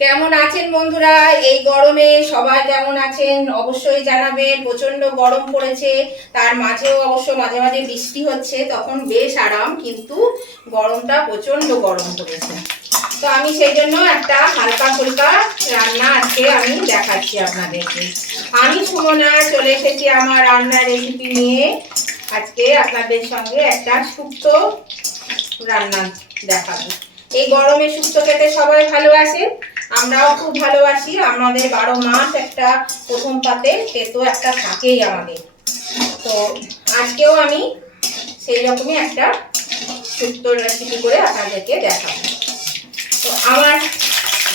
কেমন আছেন বন্ধুরা? এই গরমে সবাই কেমন আছেন অবশ্যই জানাবেন। প্রচন্ড গরম পড়েছে, তার মাঝেও অবশ্য মাঝে মাঝে বৃষ্টি হচ্ছে, তখন বেশ আরাম। কিন্তু গরমটা প্রচন্ড গরম পড়েছে, তো আমি সেই জন্য একটা হালকা ফুলকা রান্না আজকে আমি দেখাচ্ছি আপনাদেরকে। আমি সুমনা চলে এসেছি আমার রান্নার রেসিপি নিয়ে। আজকে আপনাদের সঙ্গে একটা শুক্তো রান্না দেখাবো। এই গরমে শুক্তো খেতে সবাই ভালোবাসে, আমরাও খুব ভালোবাসি। আমাদের 12 মাস একটা প্রথম পাতে তেতো একটা থাকেই আমাদের। তো আজকেও আমি সেই রকমই একটা শুক্তোর রেসিপি করে আপনাদেরকে দেখাবো। তো আমার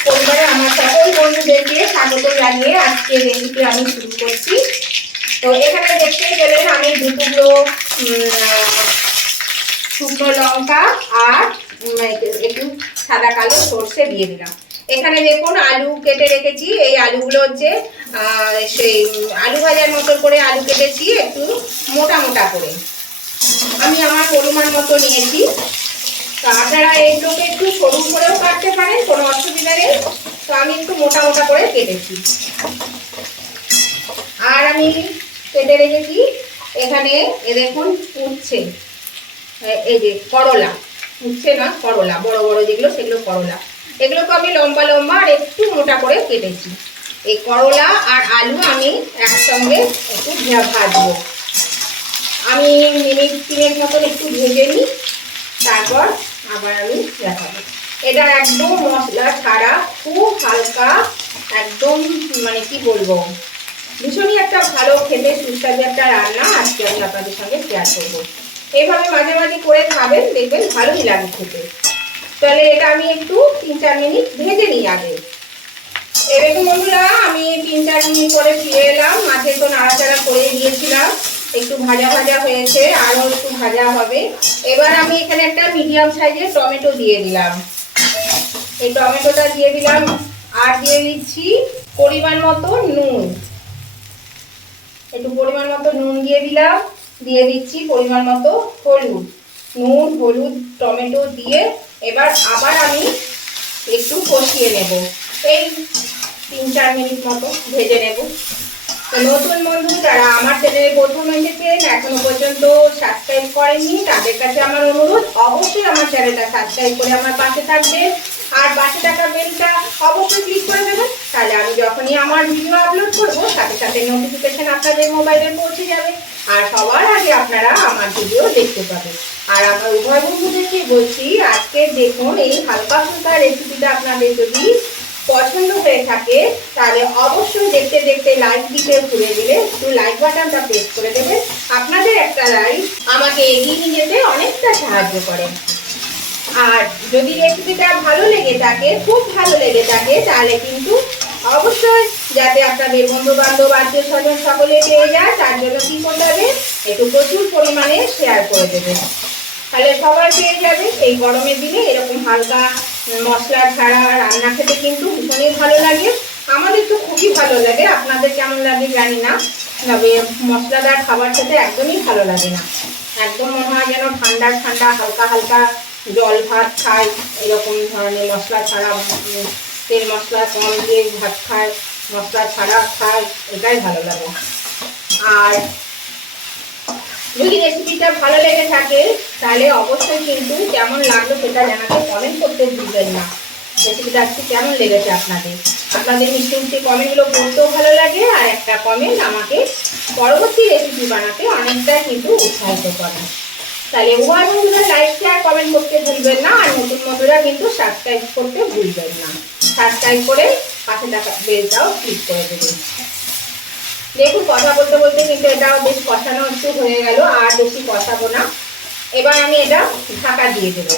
পরিবারে আমার সকল বন্ধুদেরকে স্বাগত জানিয়ে আজকে রেসিপি আমি শুরু করছি। তো এখানে দেখতে গেলেন আমি দুটো শুকনো লঙ্কা আর একটু সাদা কালো সর্ষে দিয়ে দিলাম। এখানে দেখুন আলু কেটে রেখেছি। এই আলুগুলো হচ্ছে সেই আলু ভাজার মতো করে আলু কেটেছি, একটু মোটা মোটা করে আমি আমার পরিমাণ মতো নিয়েছি। তো আপনারা এগুলোকে একটু সরু করেও কাটতে পারেন, কোনো অসুবিধা নেই। তো আমি একটু মোটা মোটা করে কেটেছি। আর আমি কেটে রেখেছি এখানে, এ দেখুন উচ্ছে, এই যে করলা, উচ্ছে না করলা, বড় বড় যেগুলো সেগুলো করলা। এগুলোকে আমি লম্বা লম্বা আর একটু মোটা করে কেটেছি। এই করলা আর আলু আমি একসঙ্গে একটু ভাজবো। আমি মিনিট 3 মতন একটু ভেজে নিই, তারপর আবার আমি দেখাবো। এটা একদম মশলা ছাড়া খুব হালকা, একদম মানে কি বলবো, ভীষণই একটা ভালো খেতে সুস্বাদু একটা রান্না আজকে আমি আপনাদের সঙ্গে শেয়ার করবো। এইভাবে মাঝে মাঝে করে খাবেন, দেখবেন ভালোই লাগে খেতে। তাহলে এটা আমি একটু 3-4 মিনিট ভেজে নিই আগে। এরকম বন্ধুরা আমি 3-4 মিনিট করে ফিরে এলাম। মাঝে তো নাড়াচাড়া করে দিয়েছিলাম, একটু ভাজা ভাজা হয়েছে, আরও একটু ভাজা হবে। এবার আমি এখানে একটা মিডিয়াম সাইজের টমেটো দিয়ে দিলাম। এই টমেটোটা দিয়ে দিলাম আর দিয়ে দিচ্ছি পরিমাণ মতো নুন। একটু পরিমাণ মতো নুন দিয়ে দিলাম, দিয়ে দিচ্ছি পরিমাণ মতো হলুদ। নুন হলুদ টমেটো দিয়ে এবার আবার আমি একটু কষিয়ে নেব, এই 3-4 মিনিট মতো ভেজে নেব। তো নতুন বন্ধু যারা আমার চ্যানেলে প্রথম এসেছেন, এখনো পর্যন্ত সাবস্ক্রাইব করেননি, তাদের কাছে আমার অনুরোধ অবশ্যই আমার চ্যানেলটা সাবস্ক্রাইব করে আমার পাশে থাকবেন। আর পাশে থাকা বেলটা অবশ্যই ক্লিক করে দেবেন, তাহলে আমি যখনই আমার ভিডিও আপলোড করবো সাথে সাথে নোটিফিকেশন আপনাদের মোবাইলে পৌঁছে যাবে, আর সবার আগে আপনারা আমার ভিডিও দেখতে পাবেন। আর আমার উভয় বন্ধুদেরকে বলছি, আজকে দেখুন এই হালকা ফুলকা রেসিপিটা আপনাদের যদি পছন্দ হয়ে থাকে তাহলে অবশ্যই দেখতে দেখতে লাইক দিতে ভুলে গেলে একটু লাইক বাটনটা প্রেস করে দেবেন। আপনাদের একটা লাইক আমাকে এগিয়ে নিয়ে যেতে অনেকটা সাহায্য করে। আর যদি রেসিপিটা ভালো লেগে থাকে, খুব ভালো লেগে থাকে, তাহলে কিন্তু অবশ্যই যাতে আপনাদের বন্ধু বান্ধব আত্মীয় স্বজন সকলে পেয়ে যায়, তার জন্য কি করতে হবে, একটু প্রচুর পরিমাণে শেয়ার করে দেবেন, তাহলে সবাই পেয়ে যাবে। এই গরমের দিনে এরকম হালকা মশলা ছাড়া রান্না খেতে কিন্তু ভীষণই ভালো লাগে। আমাদের তো খুবই ভালো লাগে, আপনাদের কেমন লাগে জানি না, তবে মশলাদার খাবার খেতে একদমই ভালো লাগে না। একদম মনে হয় যেন ঠান্ডা ঠান্ডা হালকা হালকা জল ভাত খাই, এরকম ধরনের মশলা ছাড়া, তেল মশলা কম দিয়ে ভাত খায়, মশলা ছাড়া খায়, এটাই ভালো লাগে। আর যদি রেসিপিটা ভালো লেগে থাকে তাহলে অবশ্যই কিন্তু কেমন লাগলো সেটা জানাতে কমেন্ট করতে ভুলবেন না। রেসিপিটা আজকে কেমন লেগেছে আপনাদের, আপনাদের মিষ্টি মিষ্টি কমেন্টগুলো পড়তেও ভালো লাগে, আর একটা কমেন্ট আমাকে পরবর্তী রেসিপি বানাতে অনেকটাই কিন্তু উৎসাহিত করে। তাহলে উভয় বন্ধুরা লাইক শেয়ার কমেন্ট করতে ভুলবেন না, আর নতুন বন্ধুরা কিন্তু সাবস্ক্রাইব করতে ভুলবেন না। সাবস্ক্রাইব করে পাশে থাকা বেলটাও ক্লিক করে দেবেন। দেখুন কথা বলতে বলতে কিন্তু এটাও বেশ কষানো একটু হয়ে গেল, আর বেশি কষাবো না। এবার আমি এটা ঢাকা দিয়ে দেবো।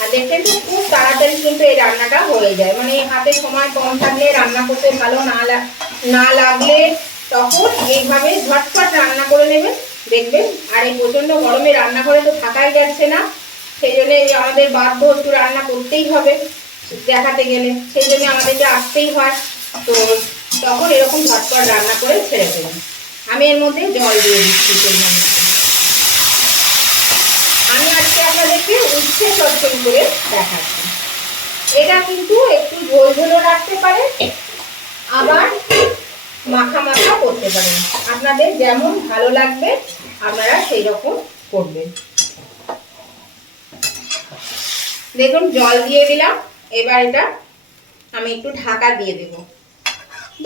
আর দেখছেন তো খুব তাড়াতাড়ি কিন্তু এই রান্নাটা হয়ে যায়, মানে হাতে সময় কম থাকলে রান্না করতে ভালো না লাগলে তখন এইভাবে ঝটপট রান্না করে নেবেন, দেখবেন। আর এই প্রচণ্ড গরমে রান্না করে তো থাকাই যাচ্ছে না, সেই জন্য আমাদের বাধ্য একটু রান্না করতেই হবে দেখাতে গেলে, সেই জন্য আমাদেরকে আসতেই হয়। তো তখন এরকম ঝটপট রান্না করে ছেড়ে দেবেন। আমি এর মধ্যে জল দিয়ে দিচ্ছি পরিমাণ। আমি আজকে আপনাদেরকে উচ্ছে চচ্চড়ি করে দেখাচ্ছি। এটা কিন্তু একটু ঝোল ঝোলও রাখতে পারেন, আবার মাখা মাখা করতে পারেন, আপনাদের যেমন ভালো লাগবে আপনারা সেই রকম করবেন। দেখুন জল দিয়ে দিলাম, এবার এটা আমি একটু ঢাকা দিয়ে দেব।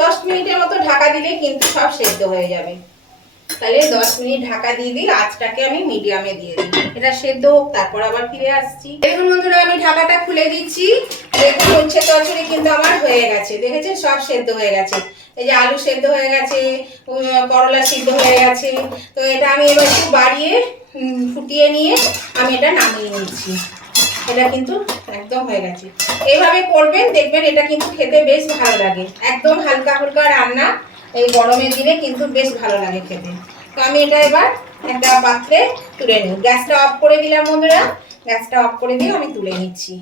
10 মিনিটের মতো ঢাকা দিলে কিন্তু সব সেদ্ধ হয়ে যাবে। তাহলে 10 মিনিট ঢাকা দিয়ে দিই, আঁচটাকে আমি মিডিয়ামে দিয়ে দিই, এটা সেদ্ধ হোক, তারপর আবার ফিরে আসছি। দেখুন বন্ধুরা আমি ঢাকাটা খুলে দিচ্ছি। দেখুন উচ্ছে চচ্চড়ি কিন্তু আমার হয়ে গেছে, দেখেছেন সব সেদ্ধ হয়ে গেছে। এই যে আলু সেদ্ধ হয়ে গেছে, করলা সিদ্ধ হয়ে গেছে। তো এটা আমি এবার একটু বাড়িয়ে ফুটিয়ে নিয়ে আমি এটা নামিয়ে নিচ্ছি। এটা কিন্তু একদম হয়ে গেছে। এইভাবে করবেন, দেখবেন এটা কিন্তু খেতে বেশ ভালো লাগে। একদম হালকা হালকা রান্না, এই গরমের দিনে কিন্তু বেশ ভালো লাগে খেতে। তো আমি এটা এবার একটা পাত্রে তুলে নিই। গ্যাসটা অফ করে দিলাম বন্ধুরা, গ্যাসটা অফ করে দিয়ে আমি তুলে নিচ্ছি।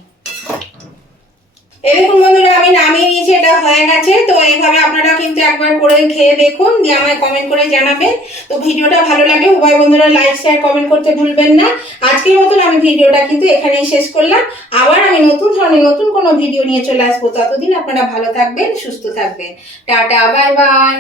এই দেখুন বন্ধুরা আমি নামিয়ে নিয়েছি, এটা হয়ে গেছে। তো এইভাবে আপনারা কিন্তু একবার করে খেয়ে দেখুন, দিয়ে আমায় কমেন্ট করে জানাবেন। তো ভিডিওটা ভালো লাগে উভয় বন্ধুরা লাইক শেয়ার কমেন্ট করতে ভুলবেন না। আজকের মতন আমি ভিডিওটা কিন্তু এখানেই শেষ করলাম। আবার আমি নতুন ধরনের নতুন কোনো ভিডিও নিয়ে চলে আসবো। ততদিন আপনারা ভালো থাকবেন, সুস্থ থাকবেন। Tata, bye bye.